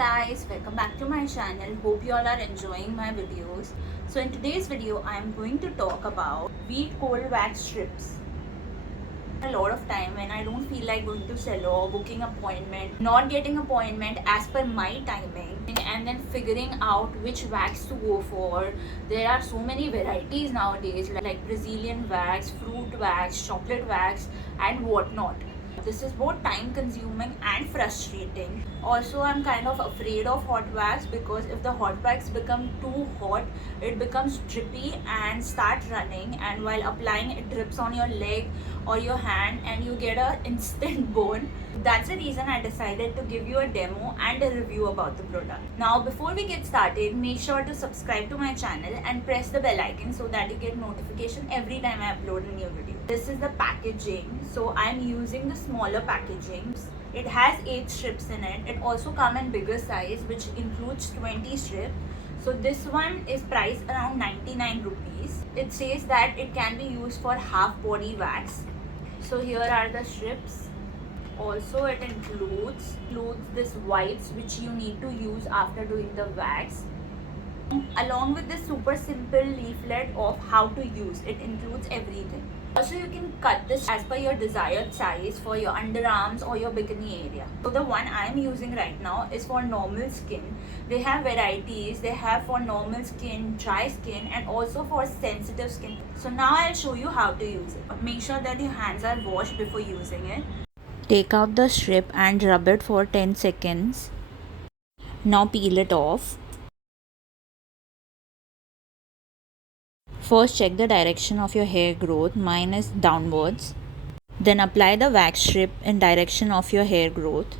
guys, welcome back to my channel. Hope you all are enjoying my videos. So in today's video I am going to talk about Veet cold wax strips. A lot of time when I don't feel like going to salon, booking appointment, not getting appointment as per my timing, and then figuring out which wax to go for. There are so many varieties nowadays like Brazilian wax, fruit wax, chocolate wax and whatnot. This is both time consuming and frustrating. Also, I'm kind of afraid of hot wax because if the hot wax become too hot, it becomes drippy and start running, and while applying it drips on your leg or your hand and you get a instant burn. That's the reason I decided to give you a demo and a review about the product. Now before we get started, make sure to subscribe to my channel and press the bell icon so that you get notification every time I upload a new video. This is the packaging. So I'm using the smaller packaging. It has 8 strips in it. It also comes in bigger size which includes 20 strips. So this one is priced around 99 rupees. It says that it can be used for half body wax. So here are the strips. Also it includes this wipes which you need to use after doing the wax, along with this super simple leaflet of how to use. It includes everything. Also you can cut this as per your desired size for your underarms or your bikini area. So the one I am using right now is for normal skin. They have varieties. They have for normal skin, dry skin and also for sensitive skin. So now I'll show you how to use it. Make sure that your hands are washed before using it. Take out the strip and rub it for 10 seconds. Now peel it off. First check the direction of your hair growth. Mine is downwards. Then apply the wax strip in direction of your hair growth.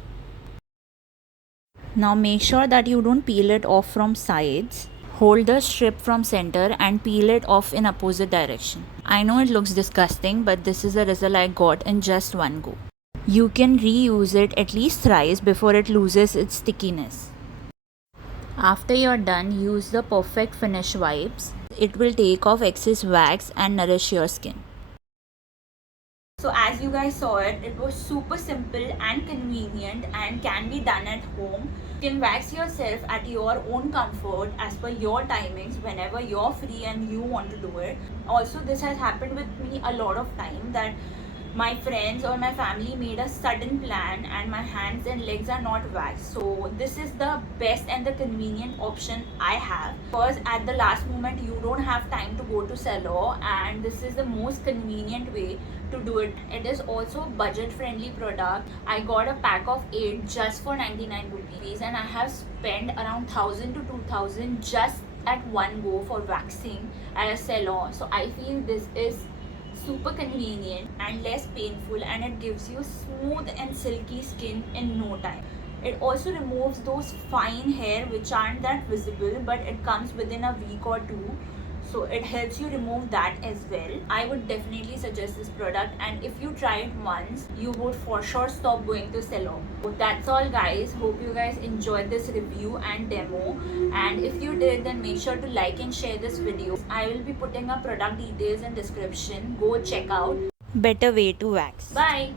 Now make sure that you don't peel it off from sides. Hold the strip from center and peel it off in opposite direction. I know it looks disgusting, but this is the result I got in just one go. You can reuse it at least thrice before it loses its stickiness. After you're done, use the perfect finish wipes. It will take off excess wax and nourish your skin. So as you guys saw it was super simple and convenient and can be done at home. You can wax yourself at your own comfort as per your timings whenever you're free and you want to do it. Also this has happened with me a lot of time that my friends or my family made a sudden plan and my hands and legs are not waxed. So this is the best and the convenient option I have, because at the last moment you don't have time to go to salon, and this is the most convenient way to do it. It is also budget friendly product. I got a pack of 8 just for 99 rupees and I have spent around 1000 to 2000 just at one go for waxing at a salon. So I feel this is super convenient and less painful, and it gives you smooth and silky skin in no time. It also removes those fine hair which aren't that visible, but it comes within a week or two. So it helps you remove that as well. I would definitely suggest this product, and if you try it once, you would for sure stop going to salon. So that's all guys. Hope you guys enjoyed this review and demo, and if you did, then make sure to like and share this video. I will be putting up product details in description. Go check out. Better way to wax. Bye.